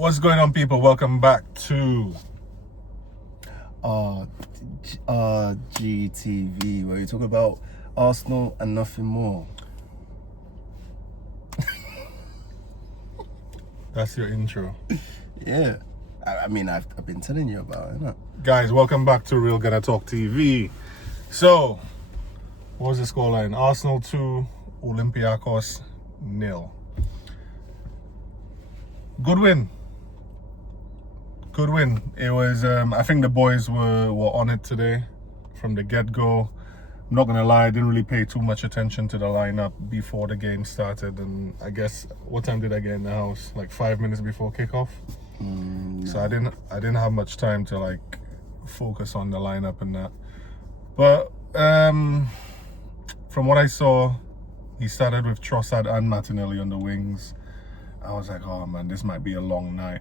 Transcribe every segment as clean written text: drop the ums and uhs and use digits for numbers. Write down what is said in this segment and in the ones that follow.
What's going on, people? Welcome back to GTV, where you talk about Arsenal and nothing more. That's your intro. Yeah, I mean, I've been telling you about it, innit? Guys, welcome back to Real Gonna Talk TV. So, what was the scoreline? Arsenal 2, Olympiacos 0. Good win. It was, I think the boys were on it today from the get-go. I'm not gonna lie, I didn't really pay too much attention to the lineup before the game started, and I guess, what time did I get in the house? Like 5 minutes before kickoff. So I didn't have much time to like focus on the lineup and that. But from what I saw, he started with Trossard and Martinelli on the wings. I was like, oh man, this might be a long night.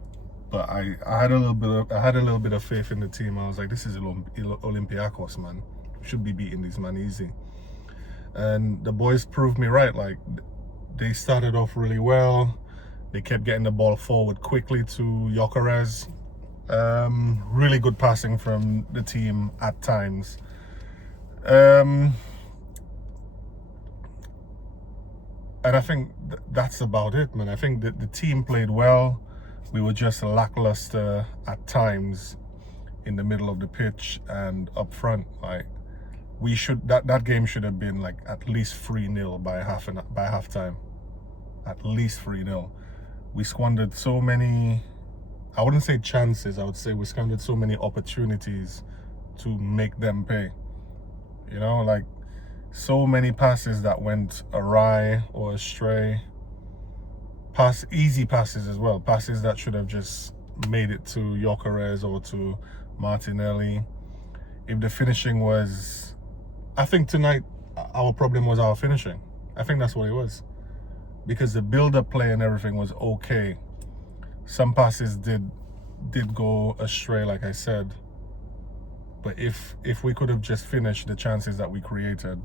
But I had a little bit of faith in the team. I was like, this is Olympiacos, man. Should be beating these man easy. And the boys proved me right. Like, they started off really well. They kept getting the ball forward quickly to Gyökeres. Really good passing from the team at times. And I think that's about it, man. I think that the team played well. We were just lackluster at times in the middle of the pitch and up front. Like, we should that game should have been like at least 3-0 by halftime. At least 3-0. We squandered so many, I wouldn't say chances, I would say we squandered so many opportunities to make them pay. You know, like so many passes that went awry or astray. Easy passes as well. Passes that should have just made it to Gyökeres or to Martinelli. If the finishing was, I think tonight our problem was our finishing. I think that's what it was. Because the build-up play and everything was okay. Some passes did go astray, like I said. But if we could have just finished the chances that we created,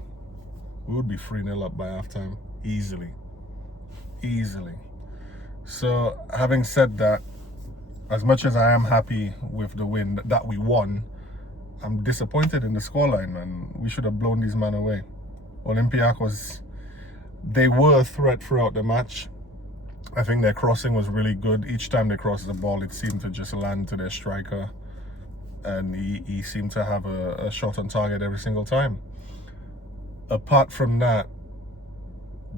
we would be 3-0 up by halftime. Easily. So, having said that, as much as I am happy with the win that we won, I'm disappointed in the scoreline, man. We should have blown these men away. Olympiacos, they were a threat throughout the match. I think their crossing was really good. Each time they crossed the ball, it seemed to just land to their striker. And he seemed to have a shot on target every single time. Apart from that,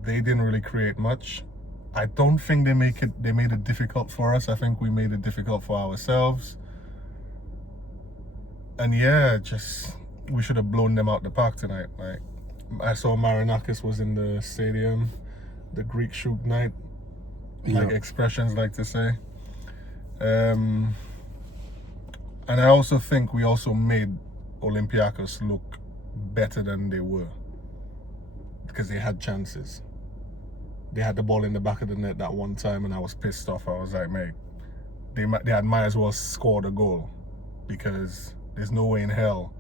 they didn't really create much. I don't think they made it difficult for us. I think we made it difficult for ourselves. And yeah, we should have blown them out the park tonight. Like, I saw Marinakis was in the stadium, the Greek Shuk night, like expressions like to say. And I also think we also made Olympiacos look better than they were, because they had chances. They had the ball in the back of the net that one time, and I was pissed off. I was like, mate, they might as well score the goal, because there's no way in hell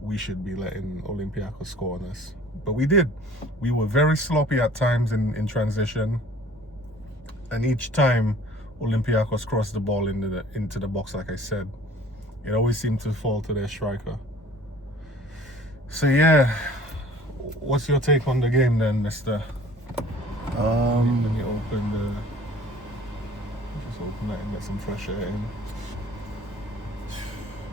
we should be letting Olympiacos score on us. But we did. We were very sloppy at times in transition, and each time Olympiacos crossed the ball into the box, like I said, it always seemed to fall to their striker. So yeah, what's your take on the game then, mister? Let me just open that and get some fresh air in.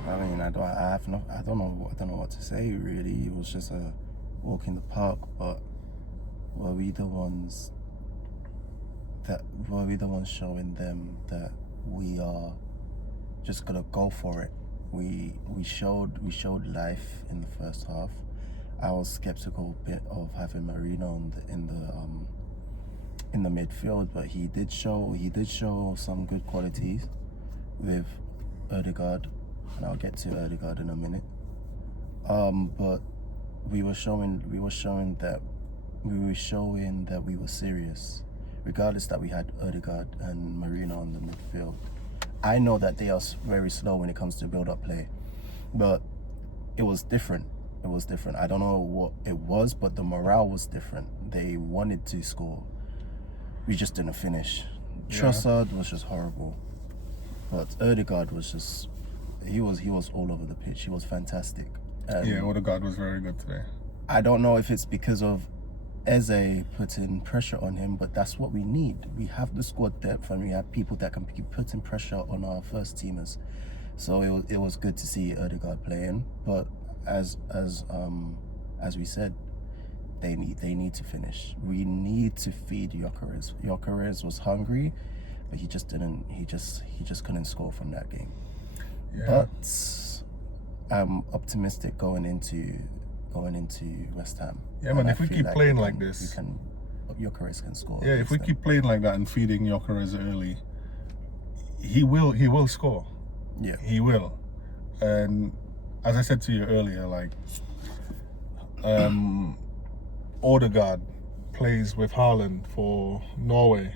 I mean, I don't know what to say really. It was just a walk in the park, but were we the ones showing them that we are just gonna go for it? We showed life in the first half. I was skeptical a bit of having Marino in the midfield, but he did show some good qualities with Ødegaard, and I'll get to Ødegaard in a minute. But we were showing that we were serious, regardless that we had Ødegaard and Marino in the midfield. I know that they are very slow when it comes to build-up play, but it was different. I don't know what it was, but the morale was different. They wanted to score. We just didn't finish. Trossard was just horrible. But Odegaard was just he was all over the pitch. He was fantastic. Yeah, Odegaard was very good today. I don't know if it's because of Eze putting pressure on him, but that's what we need. We have the squad depth and we have people that can keep putting pressure on our first teamers. So it was good to see Odegaard playing. But as we said, they need to finish. We need to feed Gyökeres. Gyökeres was hungry, but he just couldn't score from that game. Yeah. But I'm optimistic going into West Ham. Yeah, man, if we keep playing like this, Gyökeres can score. yeah, if we keep playing like that and feeding Gyökeres early, he will score. Yeah, he will. And as I said to you earlier, like Odegaard plays with Haaland for Norway,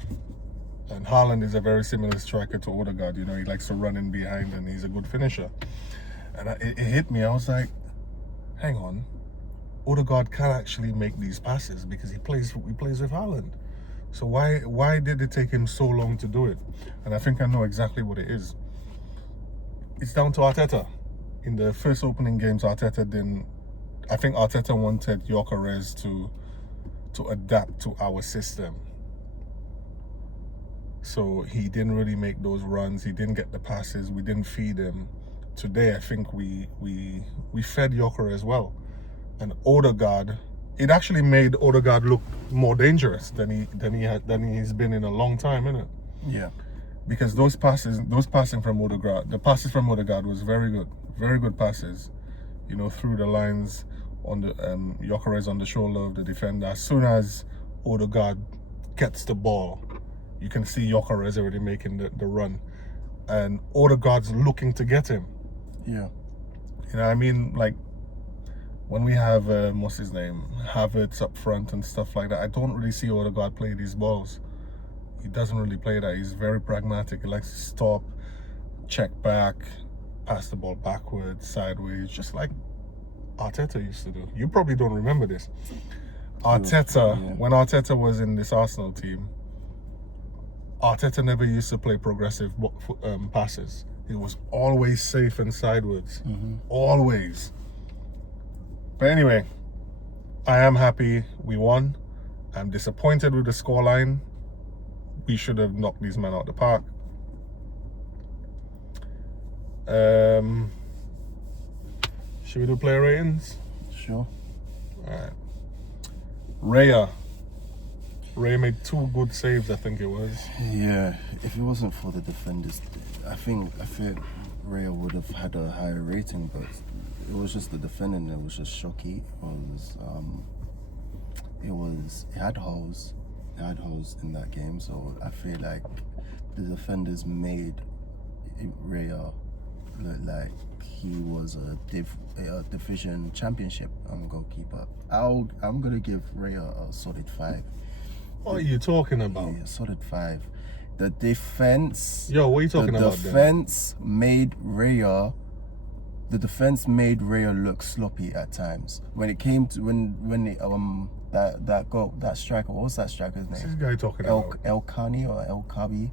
and Haaland is a very similar striker to Odegaard. You know, he likes to run in behind and he's a good finisher. And it hit me. I was like, hang on, Odegaard can actually make these passes because he plays with Haaland. So why did it take him so long to do it? And I think I know exactly what it is. It's down to Arteta. In the first opening games, Arteta didn't. I think Arteta wanted Gyökeres to adapt to our system. So he didn't really make those runs. He didn't get the passes. We didn't feed him. Today, I think we fed Gyökeres well, and Odegaard. It actually made Odegaard look more dangerous than he's been in a long time, innit? Yeah. Because those passing from Odegaard, the passes from Odegaard was very good passes. You know, through the lines on the Gyökeres on the shoulder of the defender. As soon as Odegaard gets the ball, you can see Gyökeres already making the run, and Odegaard's looking to get him. Yeah. You know, I mean, like when we have what's his name, Havertz up front and stuff like that, I don't really see Odegaard play these balls. He doesn't really play that. He's very pragmatic. He likes to stop, check back, pass the ball backwards, sideways, just like Arteta used to do. You probably don't remember this. Arteta, when Arteta was in this Arsenal team, Arteta never used to play progressive passes. It was always safe and sideways. Always. But anyway, I am happy we won. I'm disappointed with the scoreline. We should have knocked these men out the park. Should we do player ratings? Sure. Alright. Raya made 2 good saves, I think it was. Yeah, if it wasn't for the defenders, I think Raya would have had a higher rating, but it was just the defending that was just shocky. It had holes. It had holes in that game, so I feel like the defenders made Raya look like he was a division championship goalkeeper. I'm gonna give Raya a solid 5. What are you talking about? Yeah, solid 5. The defense. Yo, what are you talking about? The defense made Raya look sloppy at times. When it came to that goal, that striker. What was that striker's name? What's this guy talking about? El Khani or El Kabi.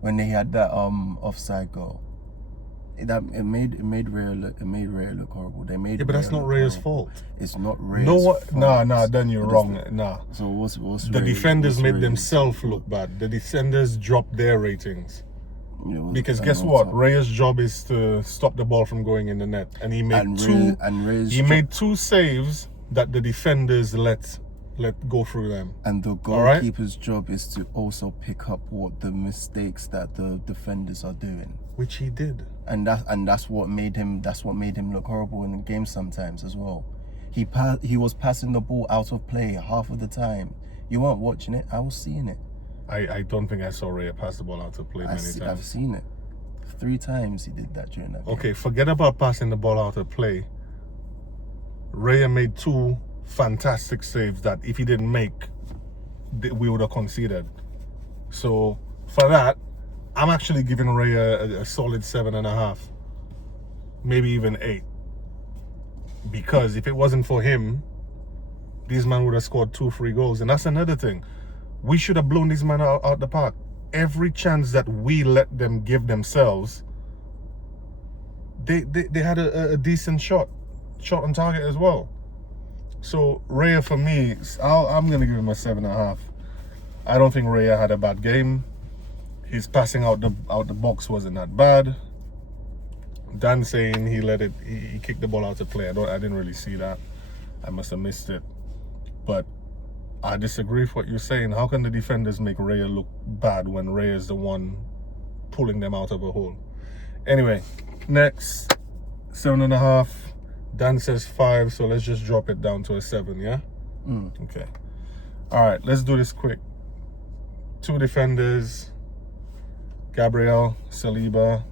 When they had that offside goal. It made Raya look horrible. They made. Yeah, but that's not Raya's fault. It's not Raya's fault. Nah, then you're wrong. Nah. So what's the defenders made themselves look bad. The defenders dropped their ratings. Because guess what? Raya's job is to stop the ball from going in the net, and he made made 2 saves that the defenders let go through them. And the goalkeeper's job is to also pick up what the mistakes that the defenders are doing, which he did. And that's what made him look horrible in the game sometimes as well. He was passing the ball out of play half of the time. You weren't watching it. I was seeing it. I don't think I saw Raya pass the ball out of play many times. I've seen it. 3 times he did that during that game. Okay, forget about passing the ball out of play. Raya made 2 fantastic saves that if he didn't make, we would have conceded. So for that, I'm actually giving Raya a solid 7.5, maybe even 8. Because if it wasn't for him, these men would have scored 2 free goals. And that's another thing. We should have blown these men out the park. every chance that we let them give themselves, they had a decent shot on target as well. So Raya, for me, I'm gonna give him a 7.5. I don't think Raya had a bad game. His passing out the box wasn't that bad. Dan saying he kicked the ball out of play. I didn't really see that. I must have missed it. But I disagree with what you're saying. How can the defenders make Raya look bad when Raya is the one pulling them out of a hole? Anyway, next, 7.5. Dan says 5, so let's just drop it down to a 7, yeah? Okay. All right, let's do this quick. 2 defenders, Gabriel, Saliba.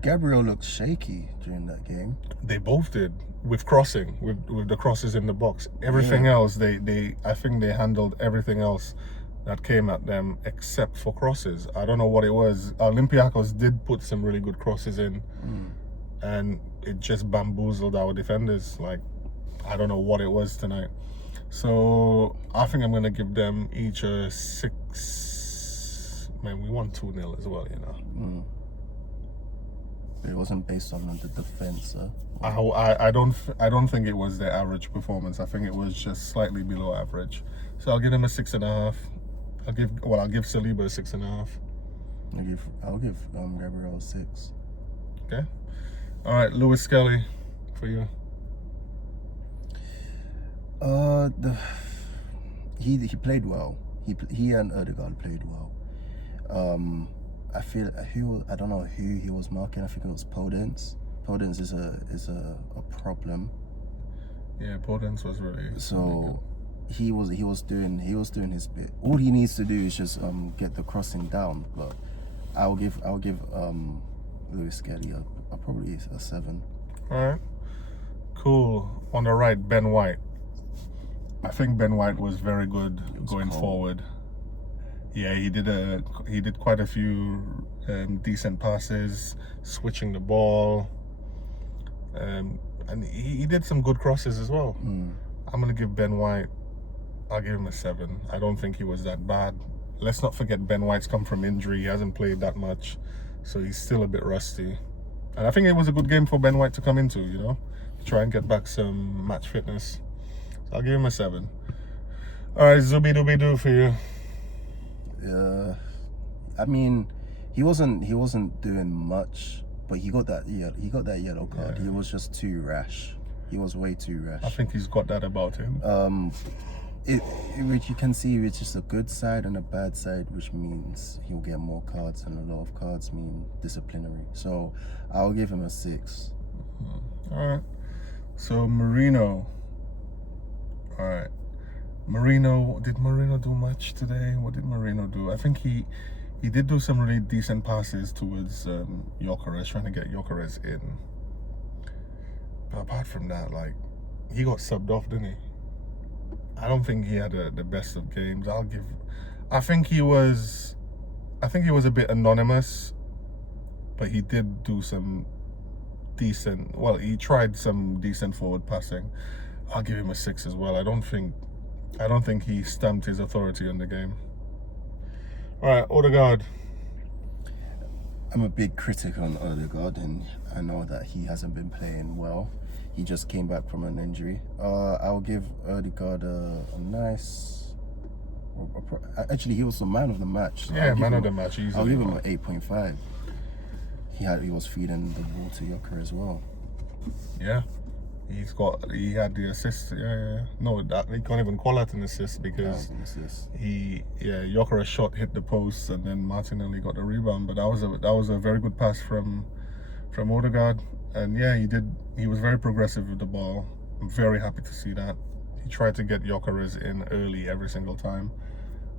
Gabriel looked shaky during that game. They both did, with crossing, with the crosses in the box. Everything else, I think they handled everything else that came at them except for crosses. I don't know what it was. Olympiacos did put some really good crosses in, and it just bamboozled our defenders. Like, I don't know what it was tonight. So I think I'm going to give them each a 6. Man, we won 2-0 as well, you know. It wasn't based on the defense. I don't think it was their average performance. I think it was just slightly below average. So I'll give them a 6.5. I'll give Saliba a 6.5. I'll give Gabriel a 6. Okay. All right, Lewis Skelly, for you. He played well. He and Ødegaard played well. I feel I don't know who he was marking. I think it was Podence. Podence is a problem. Yeah, Podence was really. So he was doing his bit. All he needs to do is just get the crossing down. But I'll give Lewis Skelly probably a 7. All right, cool. On the right, Ben White. I think Ben White was very good going forward. Yeah, he did quite a few decent passes, switching the ball, and he did some good crosses as well. I'm gonna give Ben White. I'll give him a 7. I don't think he was that bad. Let's not forget Ben White's come from injury. He hasn't played that much, so he's still a bit rusty. And I think it was a good game for Ben White to come into, you know, try and get back some match fitness. So I'll give him a 7. All right, Zubi Dubi Doo for you. I mean, he wasn't doing much, but he got that yellow card. He was just too rash. He was way too rash. I think he's got that about him. Which you can see, which is a good side and a bad side, which means he'll get more cards, and a lot of cards mean disciplinary. So I'll give him a 6. All right. So Marino. All right. Did Marino do much today? What did Marino do? I think he did do some really decent passes towards Gyökeres, trying to get Gyökeres in. But apart from that, like, he got subbed off, didn't he? I don't think he had the best of games. I think he was a bit anonymous, but he did do some decent. Well, he tried some decent forward passing. I'll give him a 6 as well. I don't think he stamped his authority on the game. All right, Ødegaard. I'm a big critic on Ødegaard, and I know that he hasn't been playing well. He just came back from an injury. I'll give Ødegaard a nice. Actually, he was the man of the match. So yeah, man of the match. Easily. I'll give him an 8.5. He was feeding the ball to Gyökeres as well. Yeah. He had the assist. Yeah. No, he can't even call that an assist because Gyökeres shot hit the post and then Martinelli got the rebound. But that was a very good pass from Ødegaard. And yeah, he was very progressive with the ball. I'm very happy to see that. He tried to get Gyökeres in early every single time.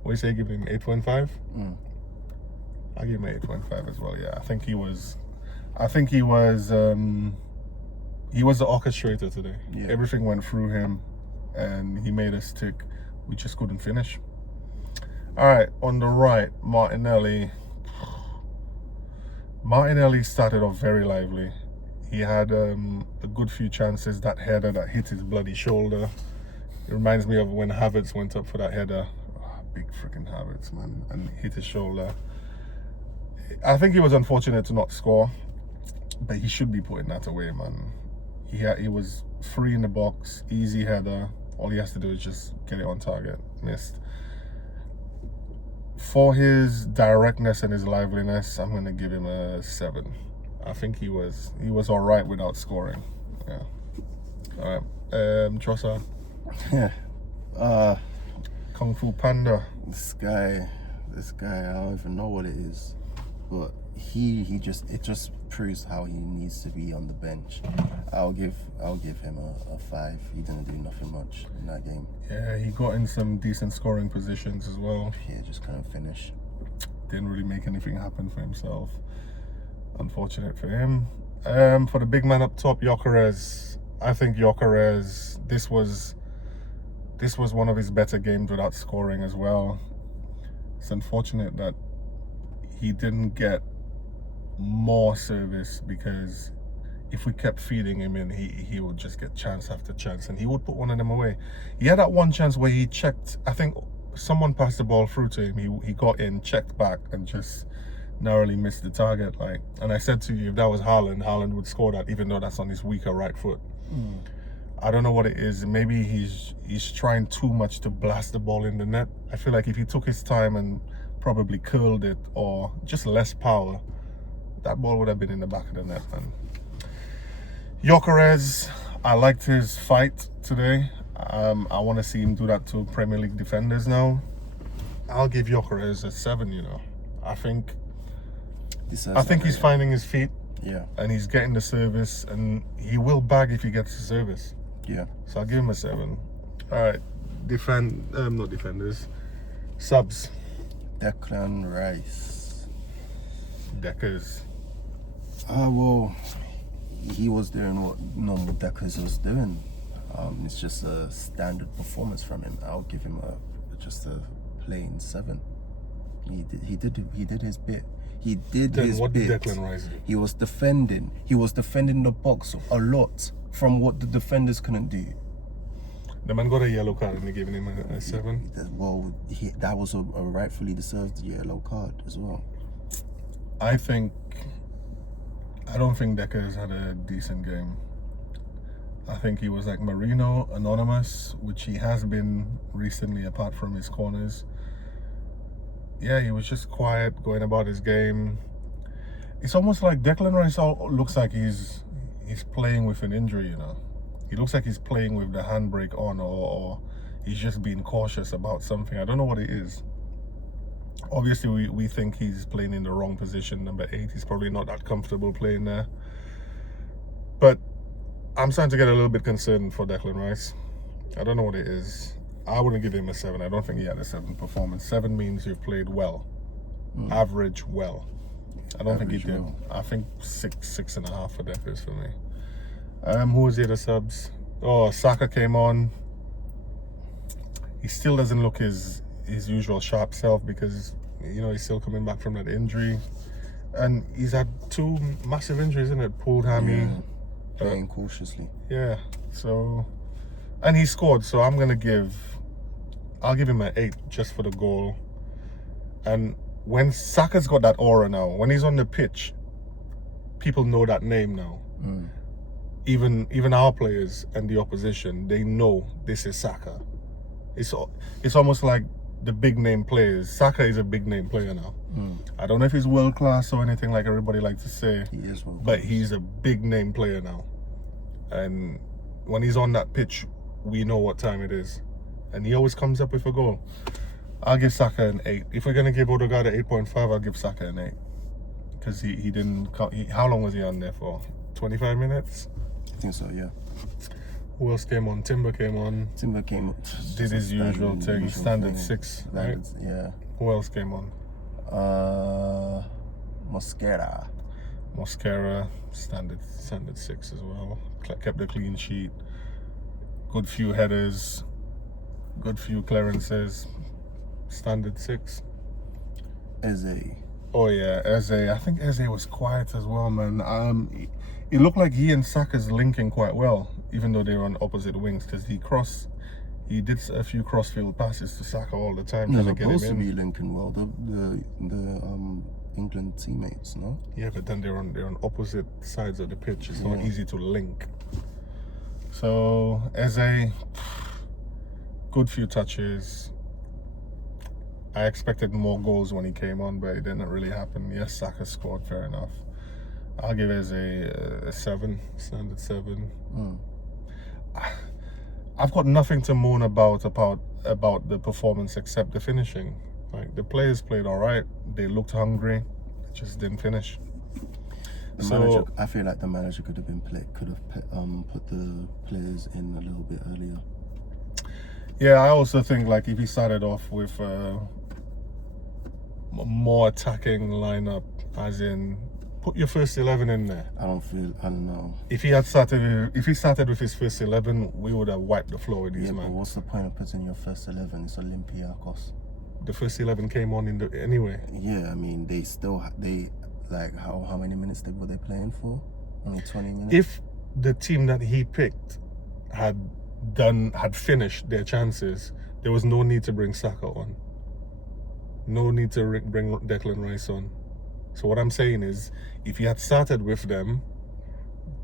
What do you say? Give him 8.5? I'll give him 8.5 as well. Yeah, I think he was the orchestrator today. Yeah. Everything went through him, and he made us tick. We just couldn't finish. All right, on the right, Martinelli. Martinelli started off very lively. He had a good few chances. That header that hit his bloody shoulder. It reminds me of when Havertz went up for that header. big freaking Havertz, man, and hit his shoulder. I think he was unfortunate to not score, but he should be putting that away, man. He was free in the box, easy header. All he has to do is just get it on target. Missed. For his directness and his liveliness, I'm gonna give him a 7. I think he was all right without scoring. Yeah. All right. Trossard. Yeah. Kung Fu Panda. This guy, I don't even know what it is, but it just proves how he needs to be on the bench. I'll give him a 5. He didn't do nothing much in that game. Yeah, he got in some decent scoring positions as well. Yeah, just couldn't finish. Didn't really make anything happen for himself. Unfortunate for him. For the big man up top, Gyökeres. I think Gyökeres, this was one of his better games without scoring as well. It's unfortunate that he didn't get more service, because if we kept feeding him in, he would just get chance after chance, and he would put one of them away. He had that one chance where he checked, I think someone passed the ball through to him, he got in, checked back, and just narrowly missed the target. Like, and I said to you, if that was Haaland would score that, even though that's on his weaker right foot. I don't know what it is. Maybe he's trying too much to blast the ball in the net. I feel like if he took his time and probably curled it, or just less power, that ball would have been in the back of the net, man. Gyökeres, I liked his fight today. I want to see him do that to Premier League defenders now. I'll give Gyökeres a 7, you know. I think he's finding his feet. Yeah. And he's getting the service, and he will bag if he gets the service. Yeah. So I'll give him a 7. All right. Not defenders. Subs. Declan Rice. Deckers. Well, he was doing what normal Deckers was doing. It's just a standard performance from him. I'll give him just a plain 7. He did his bit. He did his what bit. Did Declan Rice do? He was defending. He was defending the box a lot from what the defenders couldn't do. The man got a yellow card and they're giving him a 7. Well, that was a rightfully deserved yellow card as well. I don't think Deckers had a decent game. I think he was like Marino, anonymous, which he has been recently apart from his corners. Yeah, he was just quiet, going about his game. It's almost like Declan Rice looks like he's playing with an injury, you know. He looks like he's playing with the handbrake on, or he's just being cautious about something. I don't know what it is. Obviously, we think he's playing in the wrong position, number 8. He's probably not that comfortable playing there. But I'm starting to get a little bit concerned for Declan Rice. I don't know what it is. I wouldn't give him a 7. I don't think he had a 7 performance. 7 means you've played well. Average well. I don't think he did. Well. I think 6.5 for Deckers for me. Who was the other subs? Oh, Saka came on. He still doesn't look his usual sharp self, because, you know, he's still coming back from that injury. And he's had 2 massive injuries, isn't it? Pulled hammy. Yeah. Playing cautiously. Yeah. So, and he scored, so I'll give him an 8 just for the goal. And when Saka's got that aura now, when he's on the pitch, people know that name now. Even our players and the opposition, they know this is Saka. It's almost like the big name players. Saka is a big name player now. I don't know if he's world class or anything like everybody likes to say. He is world class. But he's a big name player now. And when he's on that pitch, we know what time it is. And he always comes up with a goal. I'll give Saka an 8. If we're going to give Odegaard an 8.5, I'll give Saka an 8. Because he didn't... how long was he on there for? 25 minutes? I think so, yeah. Who else came on? Timber came on. Timber came on. Did his usual thing. Standard 6, right? Yeah. Who else came on? Mosquera, standard 6 as well. Kept the clean sheet. Good few headers. Good few clearances. Standard 6. Eze. Oh yeah, Eze. I think Eze was quiet as well, man. It looked like he and Saka's linking quite well, even though they were on opposite wings, because He did a few crossfield passes to Saka all the time They're trying to get him supposed to in. be linking well. The England teammates, no? Yeah, but then they're on opposite sides of the pitch. It's not easy to link. So Eze, good few touches. I expected more goals when he came on, but it didn't really happen. Yes, Saka scored, fair enough. I'll give Eze a 7, standard 7. I've got nothing to moan about the performance except the finishing. Like, the players played all right. They looked hungry. They just didn't finish. Manager, I feel like the manager could have put the players in a little bit earlier. Yeah, I also think, like, if he started off with a more attacking lineup, as in put your first 11 in there. I don't know. If he started with his first 11, we would have wiped the floor with these But men. what's the point of putting your first 11? It's Olympiacos. The first 11 came on anyway. Yeah, I mean, how many minutes were they playing for? Only 20 minutes. If the team that he picked had finished their chances, there was no need to bring Saka on. No need to bring Declan Rice on. So what I'm saying is, if he had started with them,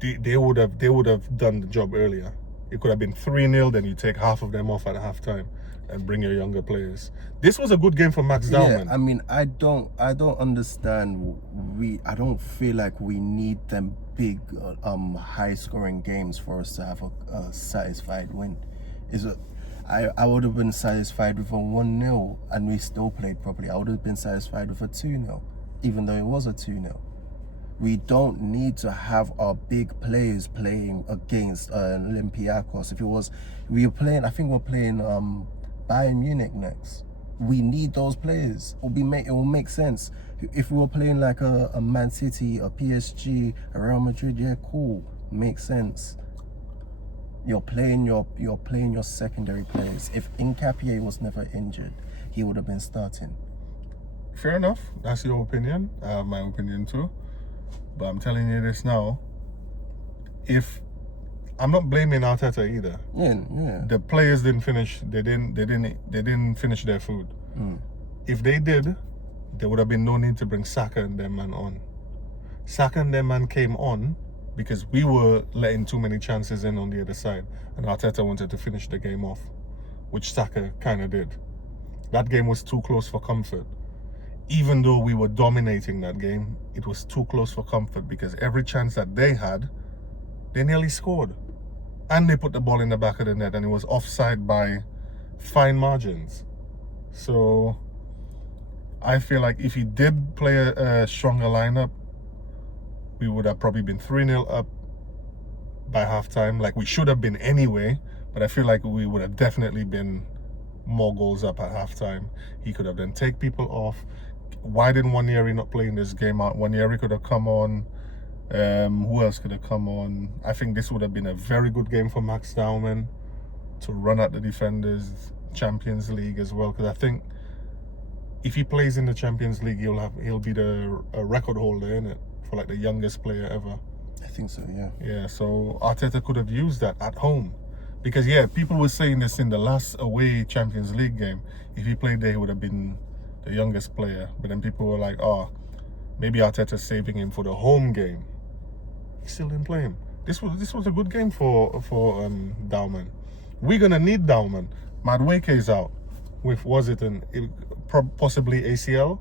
they would have done the job earlier. It could have been 3-0, then you take half of them off at halftime and bring your younger players. This was a good game for Max Dowman. Yeah, I mean, I don't understand. I don't feel like we need them big, high scoring games for us to have a satisfied win. I would have been satisfied with a 1-0 and we still played properly. I would have been satisfied with a 2-0, even though it was a 2-0. We don't need to have our big players playing against Olympiacos. I think we're playing Bayern Munich next. We need those players. It will make sense. If we were playing like a Man City, a PSG, a Real Madrid, yeah, cool, makes sense. You're playing your secondary players. If Nkapie was never injured, he would have been starting. Fair enough. That's your opinion. I have my opinion too. But I'm telling you this now. I'm not blaming Arteta either. Yeah. The players didn't finish. They didn't finish their food. If they did, there would have been no need to bring Saka and them man on. Saka and them man came on because we were letting too many chances in on the other side, and Arteta wanted to finish the game off, which Saka kind of did. That game was too close for comfort. Even though we were dominating that game, it was too close for comfort because every chance that they had, they nearly scored. And they put the ball in the back of the net and it was offside by fine margins. So I feel like if he did play a stronger lineup, we would have probably been 3-0 up by halftime, like we should have been anyway. But I feel like we would have definitely been more goals up at halftime. He could have then take people off. Why didn't Wanyeri not play in this game out? Wanyeri could have come on. Who else could have come on? I think this would have been a very good game for Max Dowman to run at the defenders. Champions League as well, because I think if he plays in the Champions League, he'll be the record holder in it for like the youngest player ever. I think so, yeah. Yeah, so Arteta could have used that at home. Because, yeah, people were saying this in the last away Champions League game. If he played there, he would have been the youngest player. But then people were like, oh, maybe Arteta's saving him for the home game. He still didn't play him. This was a good game for Dowman. We're going to need Dowman. Madueke is out with, possibly ACL?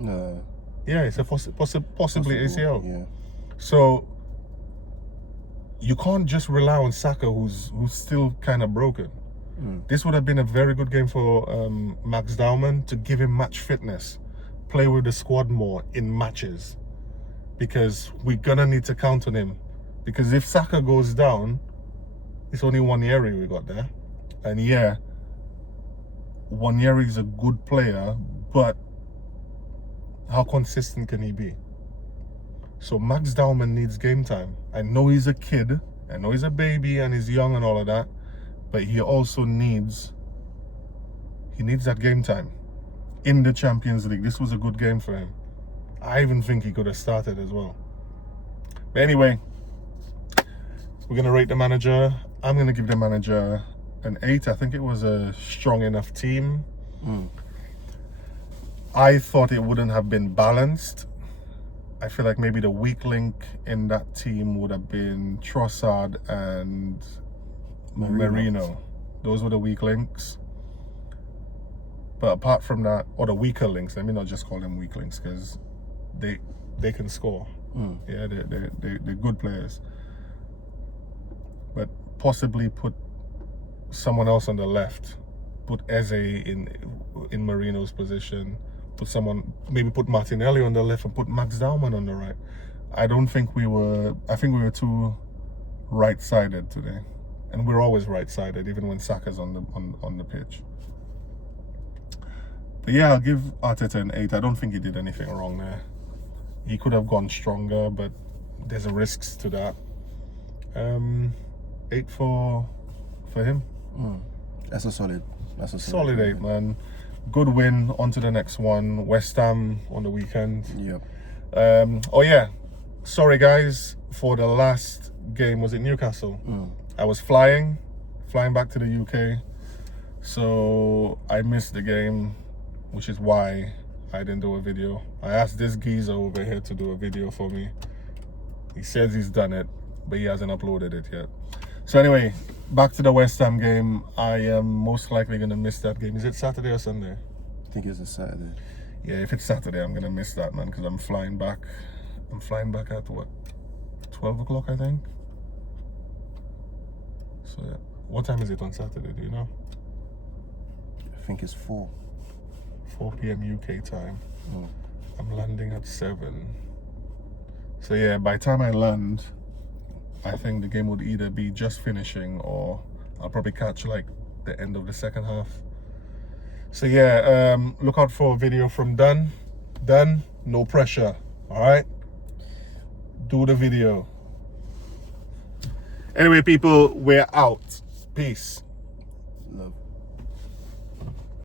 No. Yeah, it's a possibly ACL. Yeah. So you can't just rely on Saka, who's still kind of broken. This would have been a very good game for Max Dowman to give him match fitness, play with the squad more in matches, because we're gonna need to count on him. Because if Saka goes down, it's only Wanyeri we got there, and yeah, Wanyeri is a good player, but how consistent can he be? So Max Dowman needs game time. I know he's a kid, I know he's a baby and he's young and all of that, but he also needs that game time in the Champions League. This was a good game for him. I even think he could have started as well. But anyway, we're going to rate the manager. I'm going to give the manager an 8. I think it was a strong enough team. Mm. I thought it wouldn't have been balanced. I feel like maybe the weak link in that team would have been Trossard and Marino. Those were the weak links. But apart from that, or the weaker links, let me not just call them weak links, because they can score. Mm. Yeah, they're good players. But possibly put someone else on the left. Put Eze in Marino's position. Maybe put Martinelli on the left and put Max Daumann on the right. I think we were too right-sided today. And we're always right-sided, even when Saka's on the pitch. But yeah, I'll give Arteta an 8. I don't think he did anything wrong there. He could have gone stronger, but there's risks to that. 8 for him. Mm. That's a solid Solid 8, man. Good win. On to the next one. West Ham on the weekend. Yep. Oh yeah, sorry guys for the last game. Was it Newcastle? Mm. I was flying back to the UK, so I missed the game, which is why I didn't do a video. I asked this geezer over here to do a video for me. He says he's done it, but he hasn't uploaded it yet. So anyway, back to the West Ham game. I am most likely going to miss that game. Is it Saturday or Sunday? I think it's a Saturday. Yeah, if it's Saturday, I'm going to miss that, man, because I'm flying back. I'm flying back at what? 12 o'clock, I think. So yeah. What time is it on Saturday, do you know? I think it's 4. 4 p.m. UK time. Mm. I'm landing at 7. So yeah, by the time I land, I think the game would either be just finishing or I'll probably catch like the end of the second half. So yeah, look out for a video from Dan. Dan, no pressure, all right? Do the video. Anyway, people, we're out. Peace. Love.